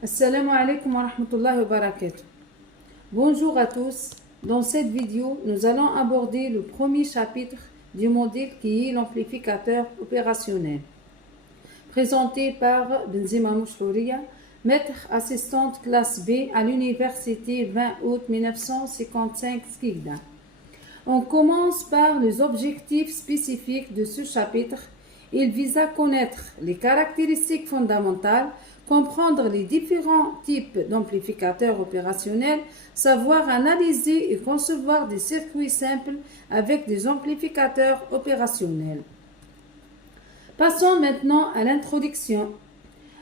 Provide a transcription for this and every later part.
Assalamu alaikum wa rahmatullahi wa barakatuh. Bonjour à tous. Dans cette vidéo, nous allons aborder le premier chapitre du modèle qui est l'amplificateur opérationnel. Présenté par Benzima Mouchouria, maître assistante classe B à l'université 20 août 1955 Skikda. On commence par les objectifs spécifiques de ce chapitre. Il vise à connaître les caractéristiques fondamentales, comprendre les différents types d'amplificateurs opérationnels, savoir analyser et concevoir des circuits simples avec des amplificateurs opérationnels. Passons maintenant à l'introduction.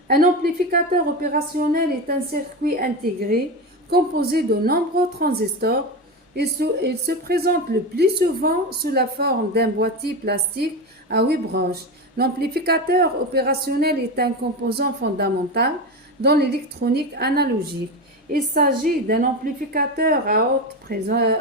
Un amplificateur opérationnel est un circuit intégré composé de nombreux transistors. Il se présente le plus souvent sous la forme d'un boîtier plastique à 8 branches. L'amplificateur opérationnel est un composant fondamental dans l'électronique analogique. Il s'agit d'un amplificateur à haute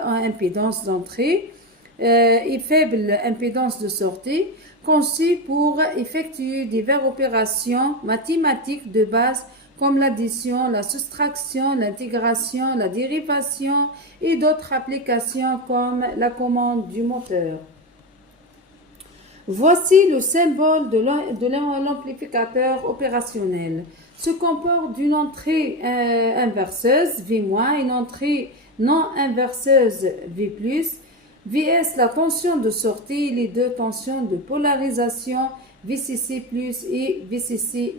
impédance d'entrée et faible impédance de sortie, conçu pour effectuer diverses opérations mathématiques de base comme l'addition, la soustraction, l'intégration, la dérivation et d'autres applications comme la commande du moteur. Voici le symbole de l'amplificateur opérationnel. Se comporte d'une entrée inverseuse V- et une entrée non inverseuse V+, Vs la tension de sortie et les deux tensions de polarisation VCC+ et VCC-.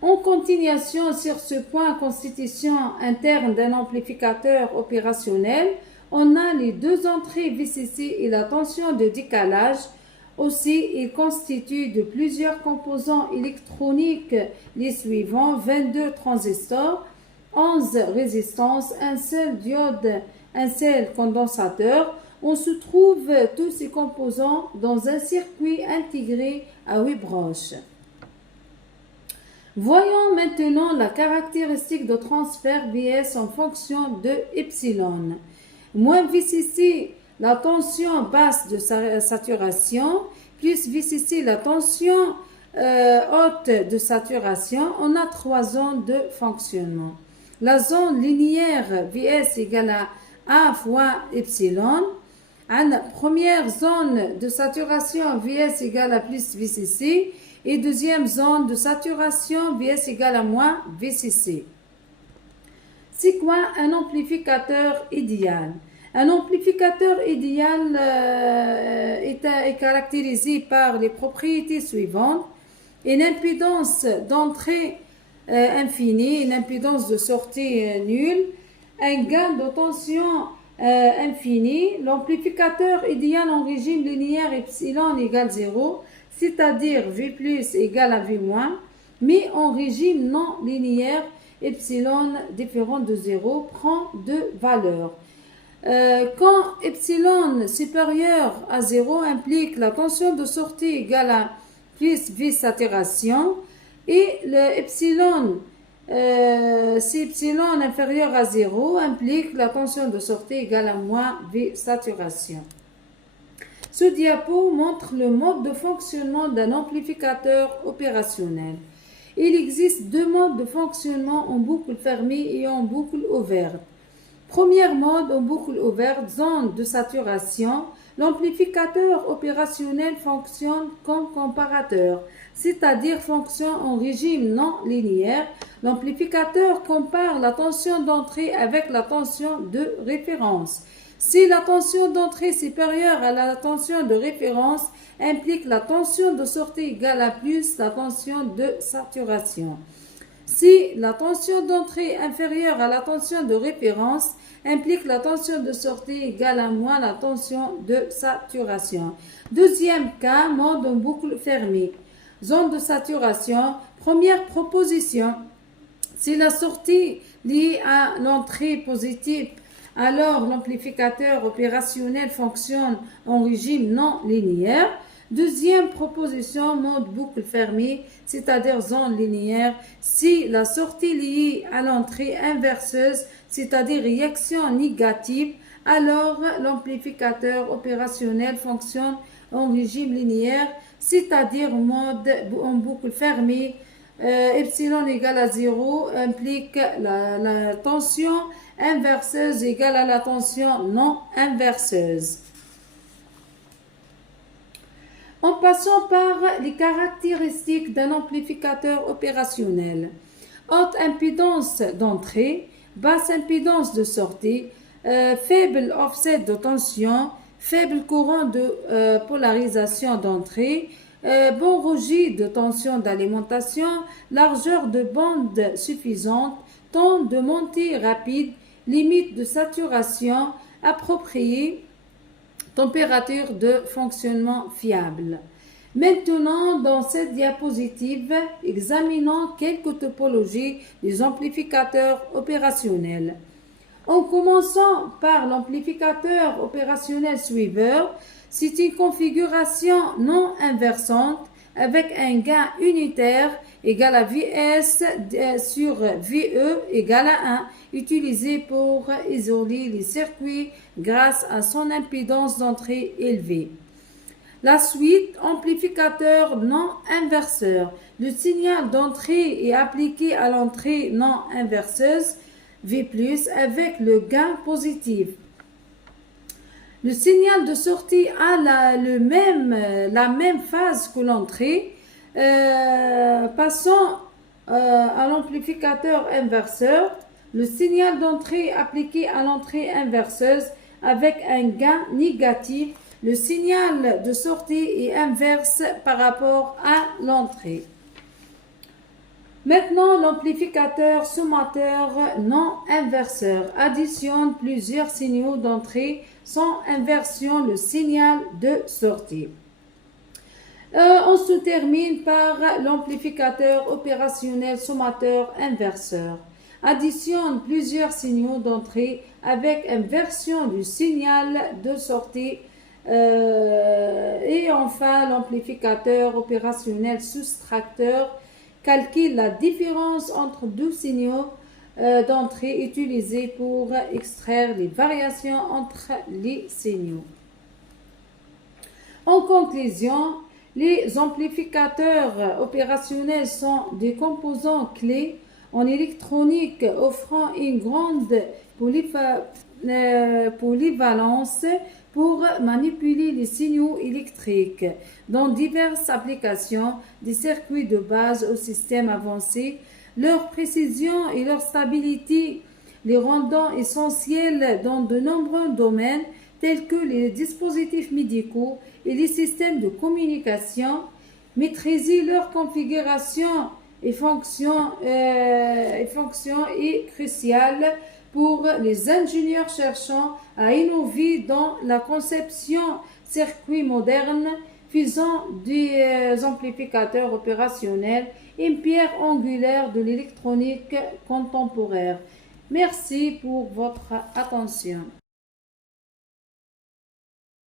En continuation sur ce point constitution interne d'un amplificateur opérationnel, on a les deux entrées VCC et la tension de décalage. Aussi, il constitue de plusieurs composants électroniques les suivants: 22 transistors, 11 résistances, un seul diode, un seul condensateur. On se trouve tous ces composants dans un circuit intégré à 8 branches. Voyons maintenant la caractéristique de transfert Vs en fonction de epsilon. Moins VCC, la tension basse de saturation, plus VCC, la tension haute de saturation, on a trois zones de fonctionnement. La zone linéaire Vs égale à A fois epsilon. Première zone de saturation Vs égale à plus VCC. Et deuxième zone de saturation Vs égale à moins VCC. C'est quoi un amplificateur idéal? Un amplificateur idéal est caractérisé par les propriétés suivantes: une impédance d'entrée infinie, une impédance de sortie nulle, un gain de tension infini. L'amplificateur idéal en régime linéaire epsilon égale 0, c'est-à-dire V+ égale à V-, mais en régime non linéaire, epsilon différent de 0 prend deux valeurs. Quand epsilon supérieur à 0 implique la tension de sortie égale à plus V saturation, et le epsilon, si epsilon inférieur à 0 implique la tension de sortie égale à moins V saturation. Ce diapo montre le mode de fonctionnement d'un amplificateur opérationnel. Il existe deux modes de fonctionnement en boucle fermée et en boucle ouverte. Premier mode en boucle ouverte, zone de saturation. L'amplificateur opérationnel fonctionne comme comparateur, c'est-à-dire fonctionne en régime non linéaire. L'amplificateur compare la tension d'entrée avec la tension de référence. Si la tension d'entrée supérieure à la tension de référence implique la tension de sortie égale à plus la tension de saturation. Si la tension d'entrée inférieure à la tension de référence implique la tension de sortie égale à moins la tension de saturation. Deuxième cas, mode en boucle fermée. Zone de saturation. Première proposition. Si la sortie liée à l'entrée positive, alors l'amplificateur opérationnel fonctionne en régime non linéaire. Deuxième proposition, mode boucle fermée, c'est-à-dire zone linéaire. Si la sortie liée à l'entrée inverseuse, c'est-à-dire réaction négative, alors l'amplificateur opérationnel fonctionne en régime linéaire, c'est-à-dire mode en boucle fermée. epsilon égale à 0 implique la tension inverseuse égale à la tension non inverseuse. En passant par les caractéristiques d'un amplificateur opérationnel, haute impédance d'entrée, basse impédance de sortie, faible offset de tension, faible courant de polarisation d'entrée, bon rejet de tension d'alimentation, largeur de bande suffisante, temps de montée rapide, limite de saturation appropriée, température de fonctionnement fiable. Maintenant, dans cette diapositive, examinons quelques topologies des amplificateurs opérationnels. En commençant par l'amplificateur opérationnel suiveur, c'est une configuration non inversante avec un gain unitaire égal à Vs sur Ve égal à 1, utilisé pour isoler les circuits grâce à son impédance d'entrée élevée. La suite, amplificateur non inverseur. Le signal d'entrée est appliqué à l'entrée non inverseuse V+, avec le gain positif. Le signal de sortie a la même phase que l'entrée. Passons à l'amplificateur inverseur. Le signal d'entrée appliqué à l'entrée inverseuse avec un gain négatif. Le signal de sortie est inverse par rapport à l'entrée. Maintenant, l'amplificateur summateur non inverseur additionne plusieurs signaux d'entrée sans inversion le signal de sortie. On se termine par l'amplificateur opérationnel summateur inverseur. Additionne plusieurs signaux d'entrée avec inversion du signal de sortie. Et enfin, l'amplificateur opérationnel soustracteur calcule la différence entre deux signaux d'entrée utilisés pour extraire les variations entre les signaux. En conclusion, les amplificateurs opérationnels sont des composants clés en électronique offrant une grande polyvalence pour manipuler les signaux électriques dans diverses applications, des circuits de base aux systèmes avancés. Leur précision et leur stabilité les rendant essentiels dans de nombreux domaines tels que les dispositifs médicaux et les systèmes de communication. Maîtriser leur configuration et fonction est crucial pour les ingénieurs cherchant à innover dans la conception circuits modernes, faisant des amplificateurs opérationnels une pierre angulaire de l'électronique contemporaine. Merci pour votre attention.